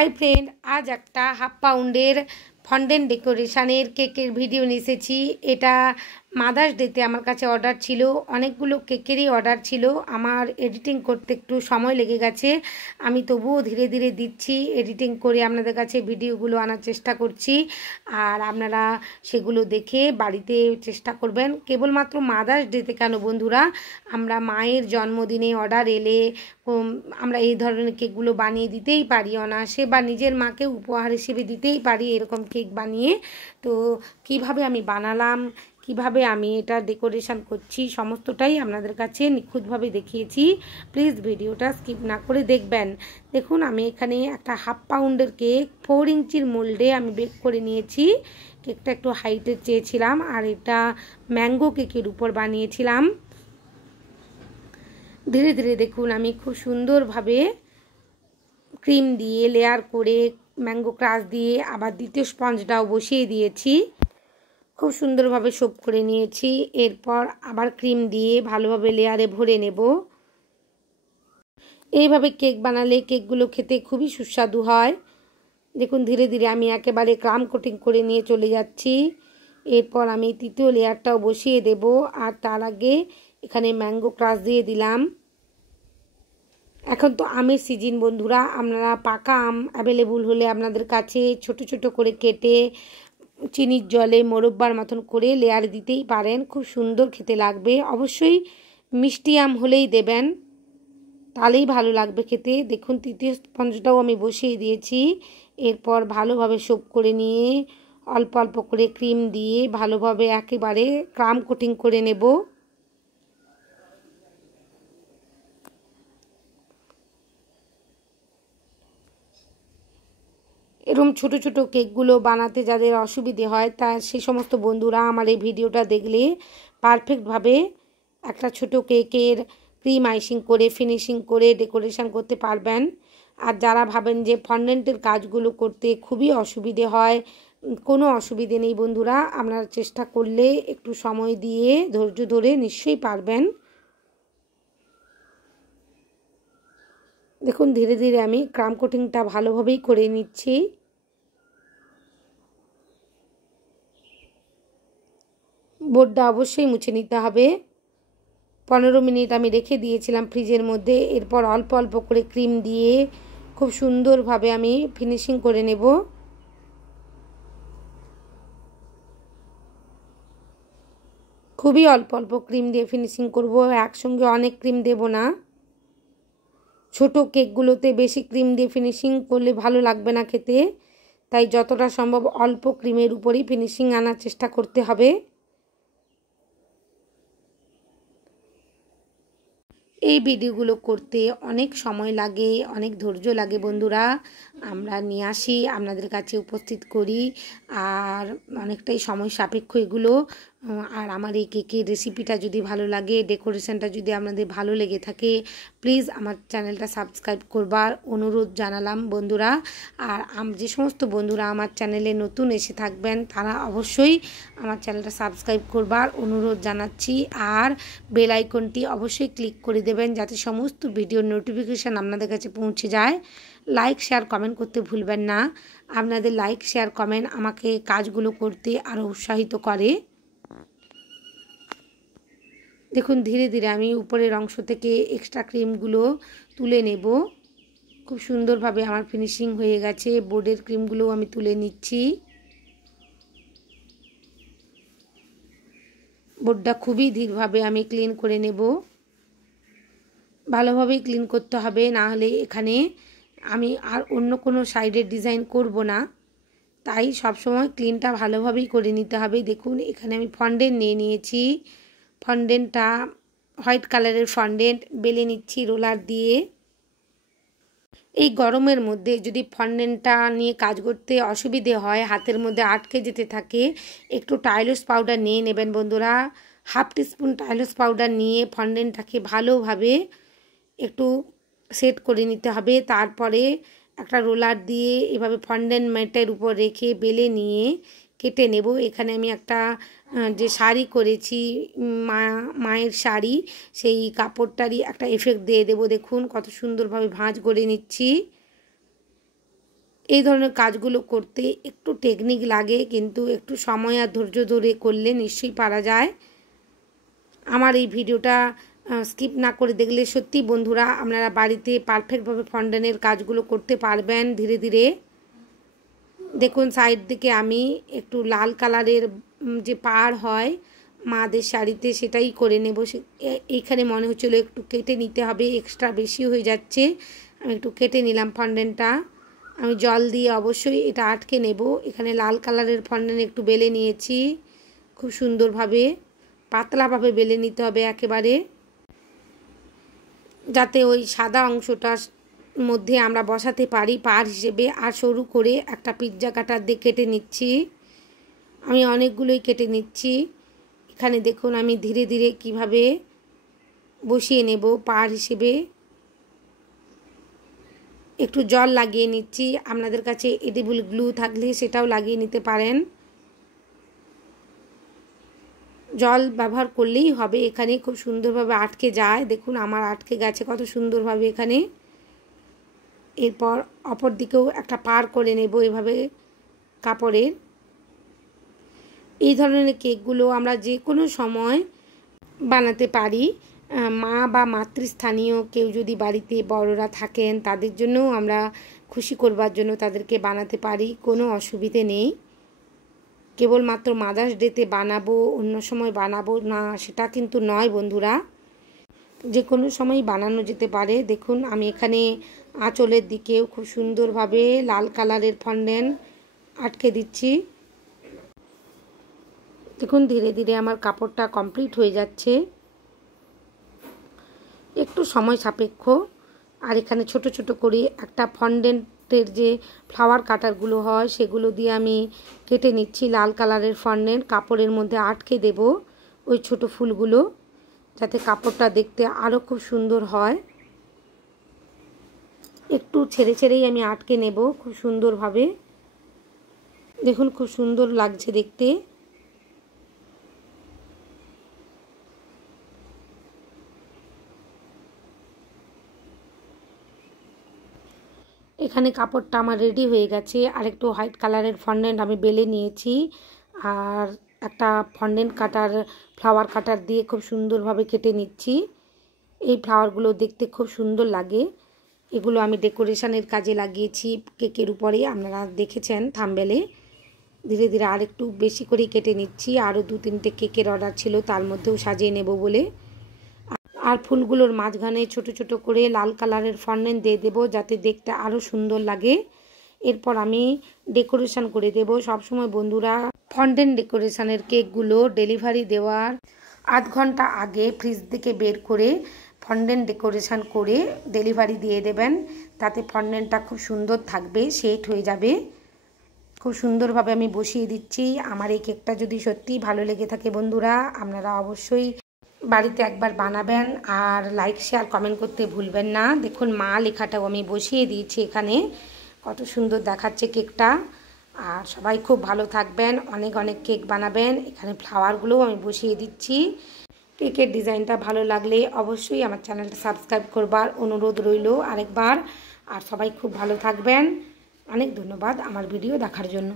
High friend आज एक half pounder फंडेंट डेकोरेशनर केकर भिडियो निये एसेछि। एटा मादार्स डेते आमार काछे अर्डार छिलो, अनेकगुलो केकेरই अर्डार छिलो। आमार एडिटिंग करते एकटु समय लेगे गेছে, आमी तबुओ धीरे धीरे दिচ্ছি, एडिटिंग करे आपनादेर काछे भिडियोगुलो आनार चेष्टा करছি। আর আপনারা সেগুলো দেখে বাড়িতে চেষ্টা করবেন। কেবলমাত্র মাদার্স ডেতে কেন বন্ধুরা, আমরা মায়ের জন্মদিনে অর্ডার এলে আমরা এই ধরনের কেকগুলো বানিয়ে দিতেই পারি অনায়াসে, বা নিজের মাকে উপহার হিসেবে দিতেই পারি এরকম কেক বানিয়ে। তো কিভাবে আমি বানালাম, কিভাবে আমি এটা ডেকোরেশন করছি সমস্তটাই আপনাদের কাছে নিখুঁতভাবে দেখিয়েছি। প্লিজ ভিডিওটা স্কিপ না করে দেখবেন। দেখুন আমি এখানে একটা হাফ পাউন্ডের কেক 4 ইঞ্চির মোল্ডে আমি বেক করে নিয়েছি। কেকটা একটু হাইটের চেয়েছিলাম, আর এটা ম্যাঙ্গো কেকের উপর বানিয়েছিলাম। ধীরে ধীরে দেখুন আমি খুব সুন্দরভাবে ক্রিম দিয়ে লেয়ার করে ম্যাঙ্গো ক্রাশ দিয়ে আবার দ্বিতীয় স্পঞ্জটাও বসিয়ে দিয়েছি। খুব সুন্দরভাবে সোপ করে নিয়েছি। এরপর আবার ক্রিম দিয়ে ভালোভাবে লেয়ারে ভরে নেব। এইভাবে কেক বানালে কেকগুলো খেতে খুবই সুস্বাদু হয়। দেখুন ধীরে ধীরে আমি একেবারে ক্রাম কোটিং করে নিয়ে চলে যাচ্ছি। এরপর আমি তৃতীয় লেয়ারটাও বসিয়ে দেব, আর তার আগে এখানে ম্যাঙ্গো ক্রাশ দিয়ে দিলাম। এখন তো আমের সিজন বন্ধুরা, আপনারা পাকা আম অ্যাভেলেবল হলে আপনাদের কাছে ছোট ছোট করে কেটে চিনির জলে মোরব্বার মতন করে লেয়ার দিতেই পারেন, খুব সুন্দর খেতে লাগবে। অবশ্যই মিষ্টি আম হলেই দেবেন, তাহলেই ভালো লাগবে খেতে। দেখুন তৃতীয় স্পঞ্জটাও আমি বসিয়ে দিয়েছি। এরপর ভালোভাবে সোপ করে নিয়ে অল্প অল্প করে ক্রিম দিয়ে ভালোভাবে একেবারে ক্রাম কোটিং করে নেব। এরকম ছোট ছোট কেকগুলো বানাতে যাদের অসুবিধে হয়, তা সেই সমস্ত বন্ধুরা আমার এই ভিডিওটা দেখলে পারফেক্টভাবে একটা ছোট কেকের ক্রিম আইসিং করে ফিনিশিং করে ডেকোরেশন করতে পারবেন। আর যারা ভাবেন যে ফন্ডেন্টের কাজগুলো করতে খুবই অসুবিধে হয়, কোনো অসুবিধে নেই বন্ধুরা, আপনারা চেষ্টা করলে একটু সময় দিয়ে ধৈর্য ধরে নিশ্চয়ই পারবেন। দেখুন ধীরে ধীরে আমি ক্রাম কোটিংটা ভালোভাবেই করে নিচ্ছি। বোর্ডটা অবশ্যই মুছে নিতে হবে। 15 মিনিট আমি রেখে দিয়েছিলাম ফ্রিজের মধ্যে। এরপর অল্প অল্প করে ক্রিম দিয়ে খুব সুন্দরভাবে আমি ফিনিশিং করে নেব। খুবই অল্প অল্প ক্রিম দিয়ে ফিনিশিং করব, একসঙ্গে অনেক ক্রিম দেব না। ছোট কেকগুলোতে বেশি ক্রিম দিয়ে ফিনিশিং করলে ভালো লাগবে না খেতে, তাই যতটা সম্ভব অল্প ক্রিমের উপরেই ফিনিশিং আনার চেষ্টা করতে হবে। এই ভিডিওগুলো করতে অনেক সময় লাগে, অনেক ধৈর্য লাগে বন্ধুরা। আমরা নিয়ে আসি আপনাদের কাছে উপস্থিত করি, আর অনেকটাই সময় সাপেক্ষ এগুলো। আর আমার এই কেকের রেসিপিটা যদি ভালো লাগে, ডেকোরেশনটা যদি আপনাদের ভালো লেগে থাকে, প্লিজ আমার চ্যানেলটা সাবস্ক্রাইব করবার অনুরোধ জানালাম বন্ধুরা। আর যে সমস্ত বন্ধুরা আমার চ্যানেলে নতুন এসে থাকবেন, তারা অবশ্যই আমার চ্যানেলটা সাবস্ক্রাইব করবার অনুরোধ জানাচ্ছি। আর বেল আইকনটি অবশ্যই ক্লিক করে দেবেন, যাতে সমস্ত ভিডিওর নোটিফিকেশান আপনাদের কাছে পৌঁছে যায়। লাইক শেয়ার কমেন্ট করতে ভুলবেন না। আপনাদের লাইক শেয়ার কমেন্ট আমাকে কাজগুলো করতে আরও উৎসাহিত করে। দেখুন ধীরে ধীরে আমি উপরের অংশ থেকে এক্সট্রা ক্রিমগুলো তুলে নেব। খুব সুন্দরভাবে আমার ফিনিশিং হয়ে গেছে। বোর্ডের ক্রিমগুলো আমি তুলে নিচ্ছি। বোর্ডটা খুবই ধীরভাবে আমি ক্লিন করে নেব। ভালোভাবেই ক্লিন করতে হবে, না হলে এখানে আমি আর অন্য কোনো সাইডের ডিজাইন করব না, তাই সবসময় ক্লিনটা ভালোভাবেই করে নিতে হবে। দেখুন এখানে আমি ফন্ডেন্ট নিয়ে নিয়েছি। ফন্ডেন্টটা হোয়াইট কালারের ফন্ডেন্ট বেলে নিচ্ছি রোলার দিয়ে। এই গরমের মধ্যে যদি ফন্ডেন্টটা নিয়ে কাজ করতে অসুবিধে হয়, হাতের মধ্যে আটকে যেতে থাকে, একটু টাইলস পাউডার নিয়ে নেবেন বন্ধুরা। হাফ টিস্পুন টাইলস পাউডার নিয়ে ফন্ডেন্টটাকে ভালোভাবে একটু সেট করে নিতে হবে। তারপরে একটা রোলার দিয়ে এভাবে ফন্ডেন্ট ম্যাটের উপর রেখে বেলে নিয়ে কেটে নেব। এখানে আমি একটা যে শাড়ি করেছি, মায়ের শাড়ি, সেই কাপড়টারই একটা এফেক্ট দিয়ে দেব। দেখুন কত সুন্দরভাবে ভাঁজ করে নিচ্ছি। এই ধরনের কাজগুলো করতে একটু টেকনিক লাগে, কিন্তু একটু সময় আর ধৈর্য ধরে করলে নিশ্চয়ই পারা যায়। আমার এই ভিডিওটা স্কিপ না করে দেখলে সত্যি বন্ধুরা আপনারা বাড়িতে পারফেক্টভাবে ফন্ডেনের কাজগুলো করতে পারবেন ধীরে ধীরে। দেখুন সাইড দিকে আমি একটু লাল কালারের যে পাড় হয় মাদের শাড়িতে সেটাই করে নেব। এইখানে মনে হচ্ছিলো একটু কেটে নিতে হবে, এক্সট্রা বেশি হয়ে যাচ্ছে, আমি একটু কেটে নিলাম ফন্ডেনটা। আমি জল দিয়ে অবশ্যই এটা আটকে নেব। এখানে লাল কালারের ফন্ডেন একটু বেলে নিয়েছি, খুব সুন্দরভাবে পাতলাভাবে বেলে নিতে হবে একেবারে, যাতে ওই সাদা অংশটার মধ্যে আমরা বসাতে পারি পাড় হিসেবে। আর সরু করে একটা পিৎজা কাটার দিয়ে কেটে নিচ্ছি, আমি অনেকগুলোই কেটে নিচ্ছি। এখানে দেখুন আমি ধীরে ধীরে কিভাবে বসিয়ে নেব পাড় হিসেবে। একটু জল লাগিয়ে নিচ্ছি, আপনাদের কাছে এডিবল গ্লু থাকলে সেটাও লাগিয়ে নিতে পারেন, জল ব্যবহার করলেই হবে। এখানে খুব সুন্দরভাবে আটকে যায়, দেখুন আমার আটকে গেছে কত সুন্দরভাবে এখানে। এরপর অপর দিকেও একটা পার করে নেব এভাবে কাপড়ের। এই ধরনের কেকগুলো আমরা যে কোনো সময় বানাতে পারি। মা বা মাতৃস্থানীয় কেউ যদি বাড়িতে বড়রা থাকেন তাদের জন্যও আমরা খুশি করবার জন্য তাদেরকে বানাতে পারি, কোনো অসুবিধে নেই। কেবলমাত্র মাদার্স ডেতে বানাবো, অন্য সময় বানাবো না সেটা কিন্তু নয় বন্ধুরা, যে কোনো সময় বানানো যেতে পারে। দেখুন আমি এখানে আঁচলের দিকেও খুব সুন্দরভাবে লাল কালারের ফন্ডেন আটকে দিচ্ছি। দেখুন ধীরে ধীরে আমার কাপড়টা কমপ্লিট হয়ে যাচ্ছে, একটু সময় সাপেক্ষ। আর এখানে ছোট ছোট করে একটা ফন্ডেন্টের যে ফ্লাওয়ার কাটারগুলো হয় সেগুলো দিয়ে আমি কেটে নিচ্ছি লাল কালারের ফন্ডেন্ট, কাপড়ের মধ্যে আটকে দেব ওই ছোট ফুলগুলো, যাতে কাপড়টা দেখতে আরও খুব সুন্দর হয়। একটু ছেড়ে ছেড়েই আমি আটকে নেব খুব সুন্দরভাবে। দেখুন খুব সুন্দর লাগছে দেখতে। এখানে কাপড়টা আমার রেডি হয়ে গেছে। আর একটু হোয়াইট কালারের ফন্ডেন্ট আমি বেলে নিয়েছি, আর একটা ফন্ডেন্ট কাটার ফ্লাওয়ার কাটার দিয়ে খুব সুন্দরভাবে কেটে নিচ্ছি। এই ফ্লাওয়ারগুলো দেখতে খুব সুন্দর লাগে, এগুলো আমি ডেকোরেশনের কাজে লাগিয়েছি কেকের উপরে, আপনারা দেখেছেন থাম্বনেলে। ধীরে ধীরে আর একটু বেশি করে কেটে নিচ্ছি, আরও 2-3টে কেকের অর্ডার ছিল তার মধ্যেও সাজিয়ে নেব বলে। আর ফুলগুলোর মাঝখানে ছোট ছোট করে লাল কালারের ফন্ডেন্ট দিয়ে দেবো যাতে দেখতে আরও সুন্দর লাগে। এরপর আমি ডেকোরেশন করে দেব। সবসময় বন্ধুরা ফন্ডেন্ট ডেকোরেশনের কেকগুলো ডেলিভারি দেওয়ার আধ ঘন্টা আগে ফ্রিজ থেকে বের করে ফন্ডেন্ট ডেকোরেশন করে ডেলিভারি দিয়ে দেবেন, তাতে ফন্ডেন্টটা খুব সুন্দর থাকবে, সেট হয়ে যাবে। খুব সুন্দরভাবে আমি বসিয়ে দিচ্ছি। আমার এই কেকটা যদি সত্যি ভালো লেগে থাকে বন্ধুরা, আপনারা অবশ্যই বাড়িতে একবার বানাবেন আর লাইক শেয়ার কমেন্ট করতে ভুলবেন না। দেখুন মা লেখাটাও আমি বসিয়ে দিয়েছি এখানে, কত সুন্দর দেখাচ্ছে কেকটা। আর সবাই খুব ভালো থাকবেন, অনেক অনেক কেক বানাবেন। এখানে ফ্লাওয়ারগুলোও আমি বসিয়ে দিচ্ছি। কেকের ডিজাইনটা ভালো লাগলে অবশ্যই আমার চ্যানেলটা সাবস্ক্রাইব করবার অনুরোধ রইল আরেকবার। আর সবাই খুব ভালো থাকবেন। অনেক ধন্যবাদ আমার ভিডিও দেখার জন্য।